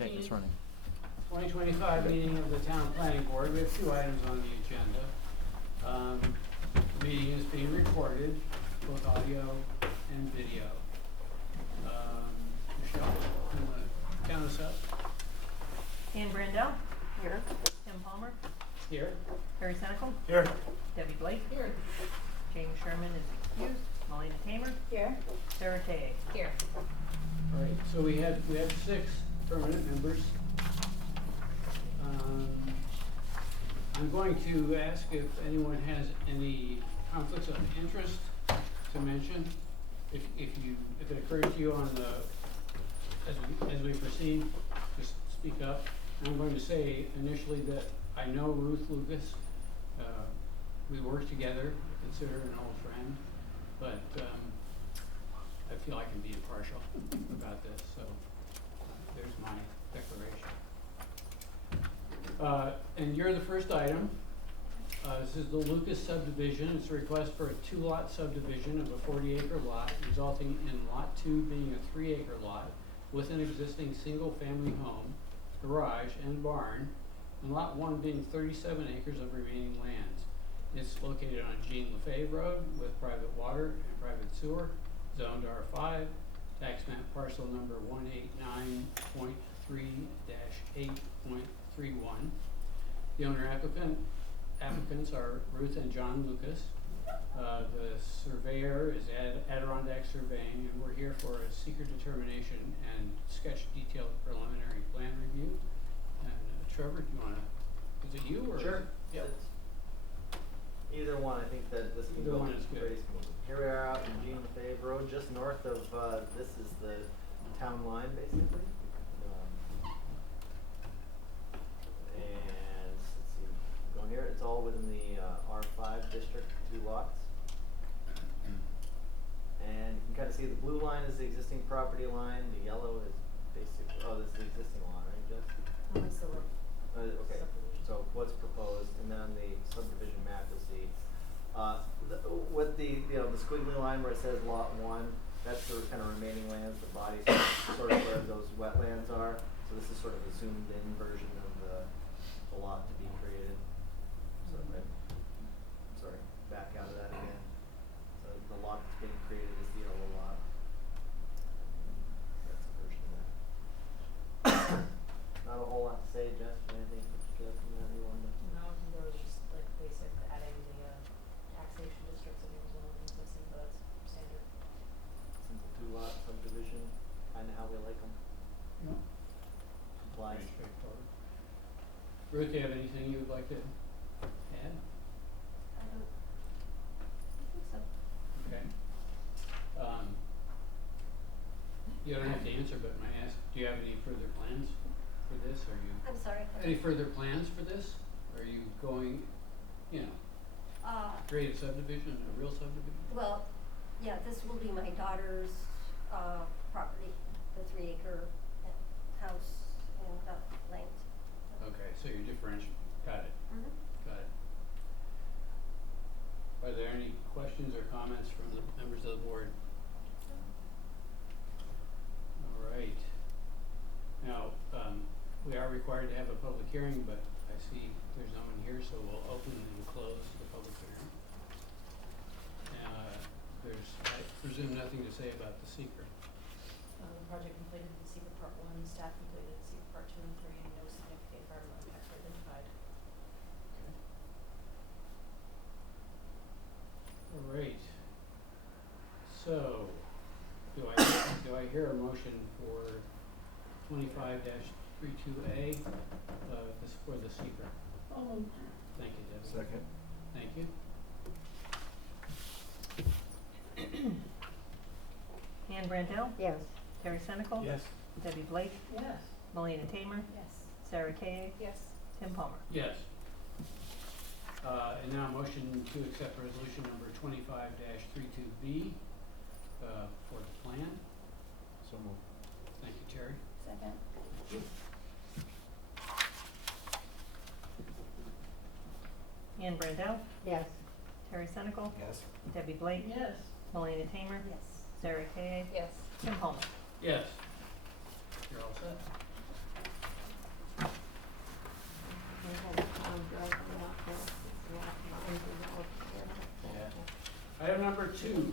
it's 13th, running. 2025 meeting of the Town Planning Board. We have two items on the agenda. The meeting is being recorded, both audio and video. Michelle, you want to count us up? Ann Brandell. Here. Tim Palmer. Here. Harry Senecal. Here. Debbie Blake. Here. James Sherman is excused. Melina Tamer. Here. Sarah Tay. Here. All right, so we have 6 permanent members. I'm going to ask if anyone has any conflicts of interest to mention. If it occurs to you on the as we proceed, just speak up. I'm going to say initially that I know Ruth Lucas. We work together. I consider her an old friend, but I feel I can be impartial about this. So there's my declaration. And you're the first item. This is the Lucas subdivision. It's a request for a 2-lot subdivision of a 40-acre lot, resulting in Lot 2 being a 3-acre lot with an existing single-family home, garage, and barn, and Lot 1 being 37 acres of remaining lands. It's located on Jean Lefebvre Road with private water and private sewer, zoned R5, tax map parcel number 189.3-8.31. The applicants are Ruth and John Lucas. The surveyor is Adirondack Surveying, and we're here for a seeker determination and sketch detailed preliminary plan review. And Trevor, do you want to, is it you or? Sure. Yep. Either one, I think that this can Either go one is good. very smoothly. Here we are out in Jean Lefebvre Road, just north of, this is the town line, basically. And let's see, going here, it's all within the R5 district, 2 lots. And you can kind of see the blue line is the existing property line, the yellow is basically, oh, this is the existing line, right, Jess? That's the road. Okay, so what's proposed, and then on the subdivision map, you'll see, with the squiggly line where it says lot 1, that's the kind of remaining lands, the body, sort of where those wetlands are. So this is sort of a zoomed in version of the lot to be created. So, sorry, back out of that again. So the lot that's being created is the yellow lot. That's a version of that. Not a whole lot to say, Jess, anything particular from that you wanted to? No, there was just like basic adding the taxation districts and things was missing, but that's standard. Simple 2-lot subdivision, kind of how we like them. No. Complies. Pretty straightforward. Ruth, do you have anything you would like to add? I think so. Okay. You don't have to answer, but may I ask, do you have any further plans for this? Are you? I'm sorry. Any further plans for this? Are you going, create a subdivision, a real subdivision? Well, yeah, this will be my daughter's property, the 3-acre house and land. Okay, so you're differential. Got it. Mm-hmm. Got it. Are there any questions or comments from the members of the board? All right. Now, we are required to have a public hearing, but I see there's no one here, so we'll open and close the public hearing. There's, I presume, nothing to say about the seeker. The project completed the secret part 1, staff completed the secret part 2 and 3, and no significant environmental impacts were identified. Okay. All right. So, do I hear a motion for 25-32A for the seeker? Thank you, Debbie. Second. Thank you. Ann Brandell. Yes. Terry Senecal. Yes. Debbie Blake. Yes. Melina Tamer. Yes. Sarah Tay. Yes. Tim Palmer. Yes. And now a motion to accept resolution number 25-32B for the plan. So moved. Thank you, Terry. Second. Ann Brandell. Yes. Terry Senecal. Yes. Debbie Blake. Yes. Melina Tamer. Yes. Sarah Tay. Yes. Tim Palmer. Yes. You're all set. 2,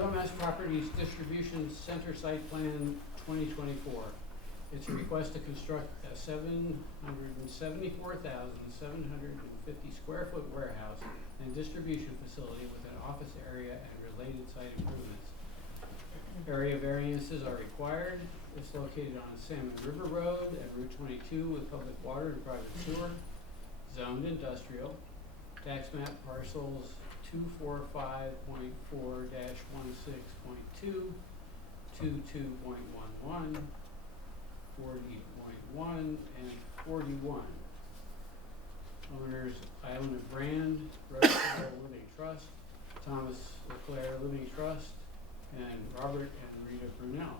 UMS Properties Distribution Center Site Plan 2024. It's a request to construct a 774,750 square foot warehouse and distribution facility with an office area and related site improvements. Area variances are required. It's located on Salmon River Road and Route 22 with public water and private sewer. Zoned industrial. Tax map parcels 245.4-16.2, 22.11, 40.1, and 41. Owners Iona Brand, Rochdale Living Trust, Thomas LeClaire Living Trust, and Robert and Rita Brunel.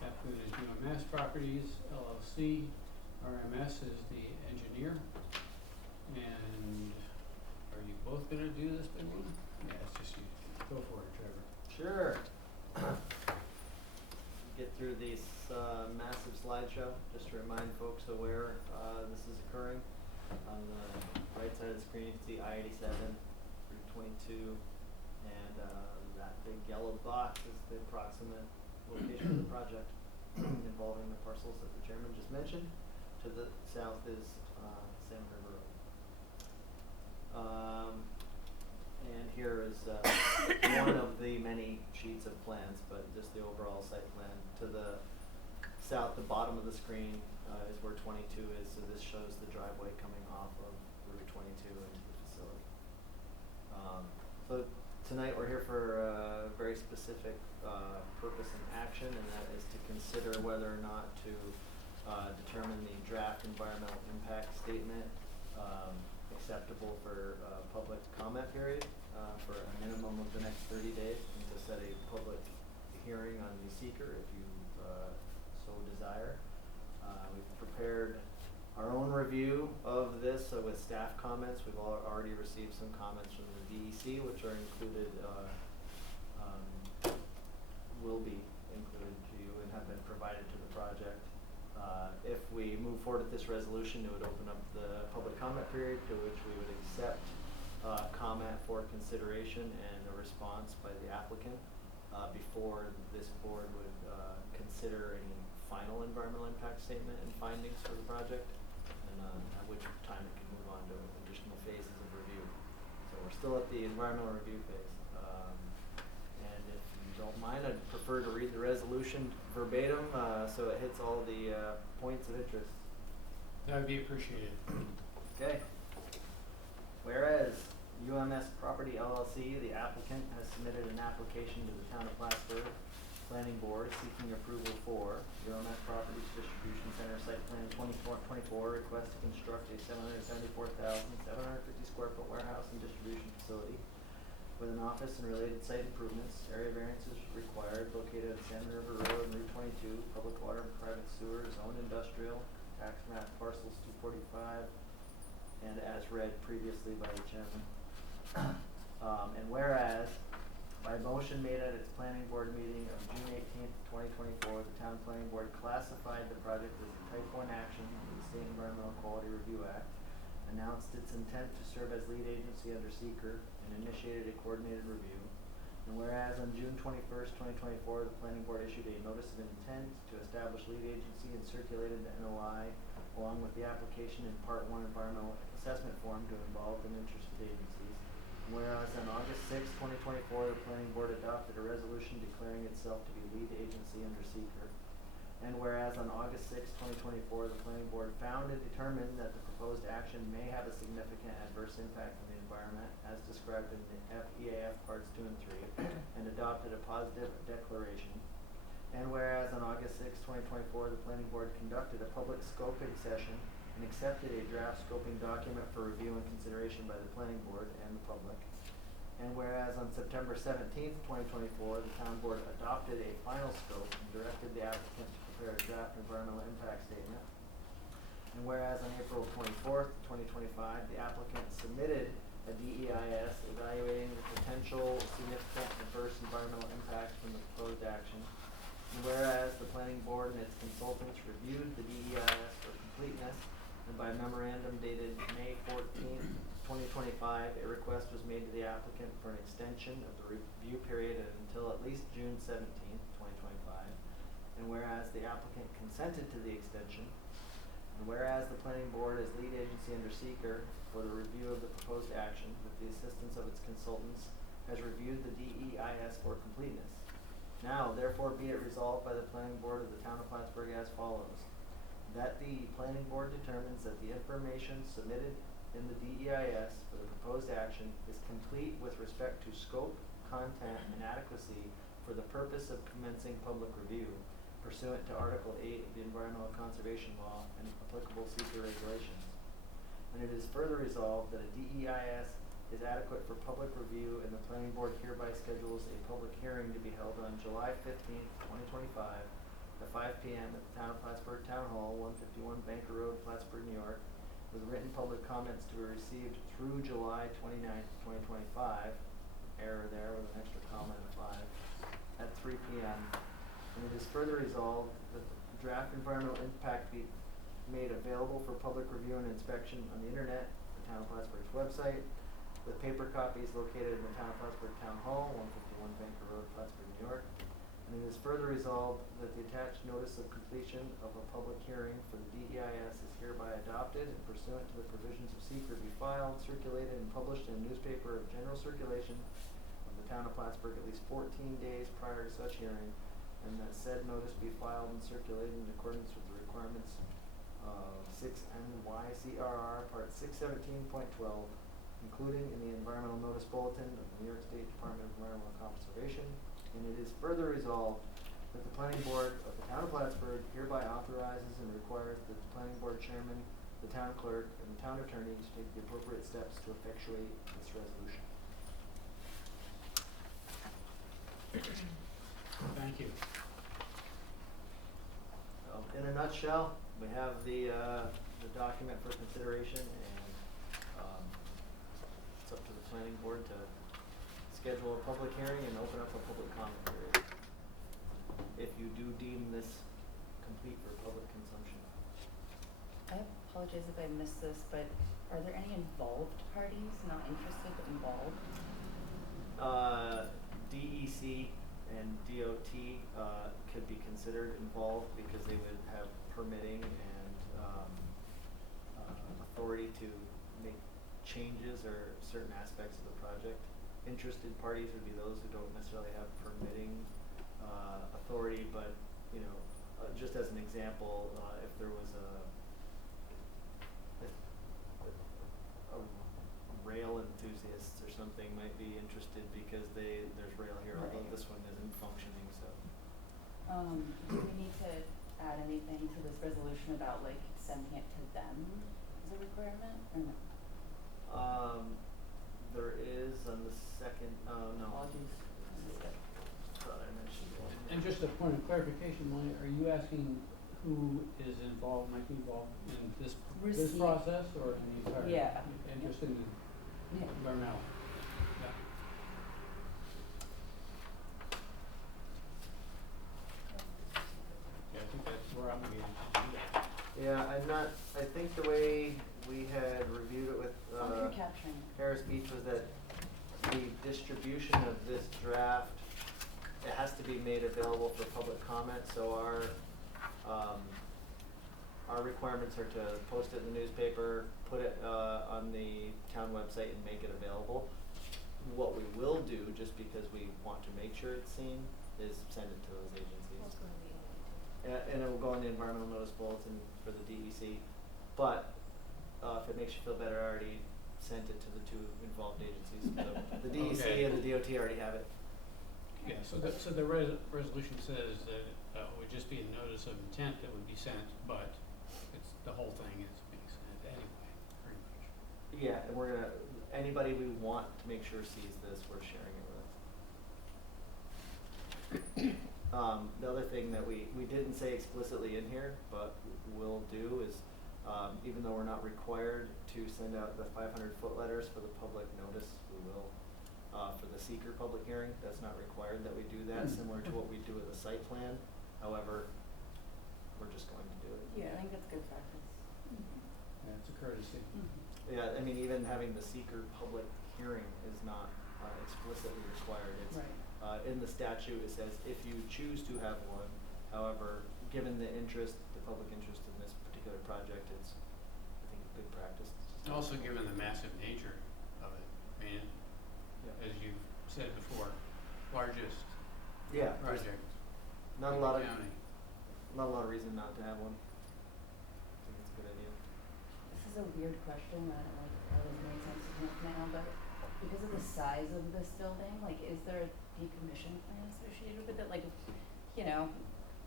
Applicant is UMS Properties LLC. RMS is the engineer. And are you both gonna do this big one? Yeah, it's just you. Go for it, Trevor. Sure. Get through this massive slideshow, just to remind folks of where this is occurring. On the right side of the screen, you can see I-87, Route 22, and that big yellow box is the approximate location of the project involving the parcels that the chairman just mentioned. To the south is Salmon River Road. And here is one of the many sheets of plans, but just the overall site plan. To the south, the bottom of the screen is where 22 is, so this shows the driveway coming off of Route 22 into the facility. So tonight we're here for a very specific purpose and action, and that is to consider whether or not to determine the draft environmental impact statement acceptable for public comment period for a minimum of the next 30 days, and to set a public hearing on the seeker if you so desire. We've prepared our own review of this with staff comments. We've already received some comments from the DEC, which are included, will be included to you and have been provided to the project. If we move forward with this resolution, it would open up the public comment period, to which we would accept comment for consideration and a response by the applicant before this board would consider any final environmental impact statement and findings for the project, and at which time it can move on to additional phases of review. So we're still at the environmental review phase. And if you don't mind, I'd prefer to read the resolution verbatim so it hits all the points of interest. That would be appreciated. Okay. Whereas UMS Property LLC, the applicant, has submitted an application to the town of Plattsburgh Planning Board seeking approval for UMS Properties Distribution Center Site Plan 24, request to construct a 774,750 square foot warehouse and distribution facility with an office and related site improvements. Area variances required, located at Salmon River Road and Route 22, public water and private sewer, zoned industrial, tax map parcels 245, and as read previously by the chairman. And whereas, by motion made at its planning board meeting of June 18th, 2024, the town planning board classified the project as a type 1 action under the State Environmental Quality Review Act, announced its intent to serve as lead agency under seeker, and initiated a coordinated review. And whereas on June 21st, 2024, the planning board issued a notice of intent to establish lead agency and circulated the NOI along with the application in Part 1 environmental assessment form to involved and interested agencies. And whereas on August 6, 2024, the planning board adopted a resolution declaring itself to be lead agency under seeker. And whereas on August 6, 2024, the planning board found and determined that the proposed action may have a significant adverse impact on the environment as described in the EAF Parts 2 and 3 and adopted a positive declaration. And whereas on August 6, 2024, the planning board conducted a public scoping session and accepted a draft scoping document for review and consideration by the planning board and the public. And whereas on September 17th, 2024, the town board adopted a final scope and directed the applicant to prepare a draft environmental impact statement. And whereas on April 24th, 2025, the applicant submitted a DEIS evaluating the potential significant adverse environmental impact from the proposed action. And whereas the planning board and its consultants reviewed the DEIS for completeness, and by memorandum dated May 14th, 2025, a request was made to the applicant for an extension of the review period until at least June 17th, 2025. And whereas the applicant consented to the extension, and whereas the planning board as lead agency under seeker for the review of the proposed action with the assistance of its consultants has reviewed the DEIS for completeness. Now, therefore, be it resolved by the planning board of the town of Plattsburgh as follows. That the planning board determines that the information submitted in the DEIS for the proposed action is complete with respect to scope, content, and adequacy for the purpose of commencing public review pursuant to Article 8 of the Environmental Conservation Law and applicable seeker regulations. And it is further resolved that a DEIS is adequate for public review, and the planning board hereby schedules a public hearing to be held on July 15th, 2025 at 5 p.m. at the Town of Plattsburgh Town Hall, 151 Banker Road, Plattsburgh, New York, with written public comments to be received through July 29th, 2025, error there with an extra comma and a 5, at 3 p.m. And it is further resolved that the draft environmental impact be made available for public review and inspection on the internet, the Town of Plattsburgh's website, with paper copies located in the Town of Plattsburgh Town Hall, 151 Banker Road, Plattsburgh, New York. And it is further resolved that the attached notice of completion of a public hearing for the DEIS is hereby adopted and pursuant to the provisions of seeker be filed, circulated, and published in a newspaper of general circulation of the Town of Plattsburgh at least 14 days prior to such hearing, and that said notice be filed and circulated in accordance with the requirements of 6 NYCRR Part 617.12, including in the Environmental Notice Bulletin of the New York State Department of Environmental Conservation. And it is further resolved that the Planning Board of the Town of Plattsburgh hereby authorizes and requires that the Planning Board Chairman, the Town Clerk, and the Town Attorney to take the appropriate steps to effectuate this resolution. Thank you. In a nutshell, we have the document for consideration, and it's up to the Planning Board to schedule a public hearing and open up a public comment period, if you do deem this complete for public consumption. I apologize if I missed this, but are there any involved parties, not interested but involved? DEC and DOT could be considered involved because they would have permitting and authority to make changes or certain aspects of the project. Interested parties would be those who don't necessarily have permitting authority, but just as an example, if there was a rail enthusiasts or something might be interested because there's rail here, although this one isn't functioning. So Do we need to add anything to this resolution about like sending it to them as a requirement or no? There is on the second, no. Apologies. Thought I mentioned one. And just a point of clarification, Molly, are you asking who is involved, might be involved in this process, or in the entire? Yeah. Interested in Yeah. environmental? Yeah. Yeah, I think that's where I'm obligated to do that. Yeah, I think the way we had reviewed it with You're capturing it. Harris Beach was that the distribution of this draft, it has to be made available for public comment, so our requirements are to post it in the newspaper, put it on the town website and make it available. What we will do, just because we want to make sure it's seen, is send it to those agencies. And it will go in the Environmental Notice Bulletin for the DEC, but if it makes you feel better, I already sent it to the two involved agencies. The DEC Okay. and the DOT already have it. Yeah, so the resolution says that it would just be a notice of intent that would be sent, but the whole thing is being sent anyway, pretty much. Yeah, and we're gonna, anybody we want to make sure sees this, we're sharing it with. The other thing that we didn't say explicitly in here, but will do is, even though we're not required to send out the 500-foot letters for the public notice, we will. For the seeker public hearing, that's not required that we do that, similar to what we do with a site plan. However, we're just going to do it. Yeah, I think that's good practice. Yeah, it's a courtesy. Yeah, I mean, even having the seeker public hearing is not explicitly required. It's, Right. in the statute, it says if you choose to have one, however, given the interest, the public interest in this particular project, it's, I think, good practice. to just have Also one. given the massive nature of it, I mean, Yeah. as you've said before, largest Yeah, there's project not a in lot the of, county. not a lot of reason not to have one. I think it's a good idea. This is a weird question, I don't know if that doesn't make sense to me now, but because of the size of this building, like, is there a decommission plan associated with it? Like, you know,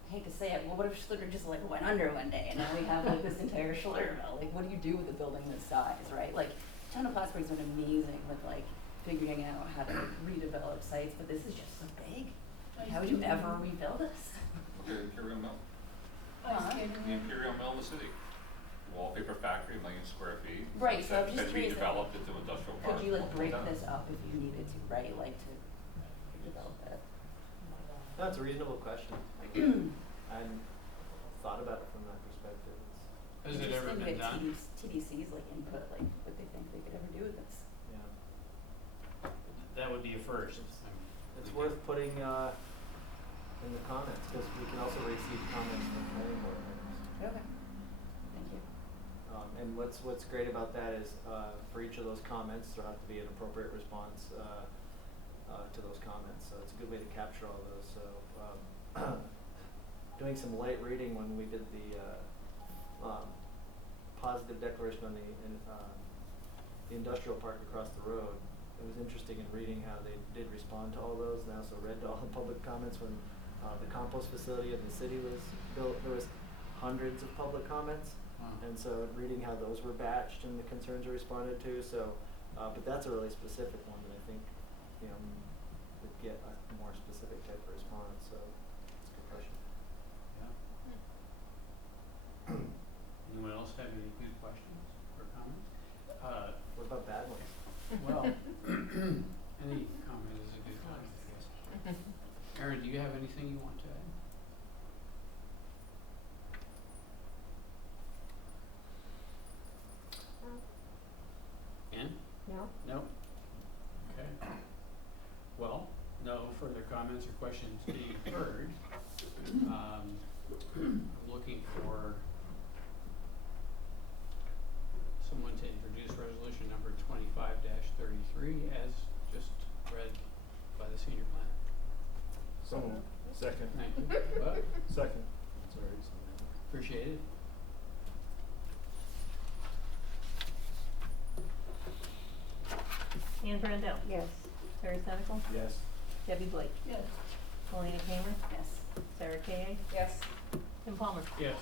I hate to say it, well, what if Schluter just like went under one day and now we have like this entire Schluter mill? Like, what do you do with a building this size, right? Like, town of Plattsburgh's been amazing with like figuring out how to redevelop sites, but this is just so big. Like, how would you ever rebuild this? The Imperial Mill, Huh? the Imperial Mill in the city, wallpaper factory, 1,000,000 square feet. Right, so I'm just That curious, redeveloped into industrial park. Could you like break multiple this times. up if you needed to, right, like to redevelop it? That's a reasonable question. I hadn't thought about it from that perspective. Has it ever been done? TDC's like input, like what they think they could ever do with this. Yeah. That would be a first. It's worth putting, in the comments, because we can also receive comments from planning board members. Okay, thank you. And what's great about that is, for each of those comments, there'll have to be an appropriate response, to those comments, so it's a good way to capture all those, so, doing some light reading when we did the, positive declaration on the industrial park across the road. It was interesting in reading how they did respond to all those, and I also read all the public comments when, the compost facility in the city was built. There was hundreds of public comments. Wow. And so reading how those were batched and the concerns are responded to, so, but that's a really specific one that I think, you know, would get a more specific type of response, so it's a good question. Yeah. Anyone else have any good questions or comments? What about bad ones? Well, any comment is a good comment, I guess. Erin, do you have anything you want to add? Ann? No? No? Okay. Well, no further comments or questions being heard. I'm looking for someone to introduce resolution number 25-33 as just read by the senior planner. So moved. Second. Thank you. Buck, Second. Sorry. appreciate it. Ann Brandel. Yes. Terry Senecal. Yes. Debbie Blake. Yes. Melina Kramer. Yes. Sarah Kay. Yes. Tim Palmer. Yes.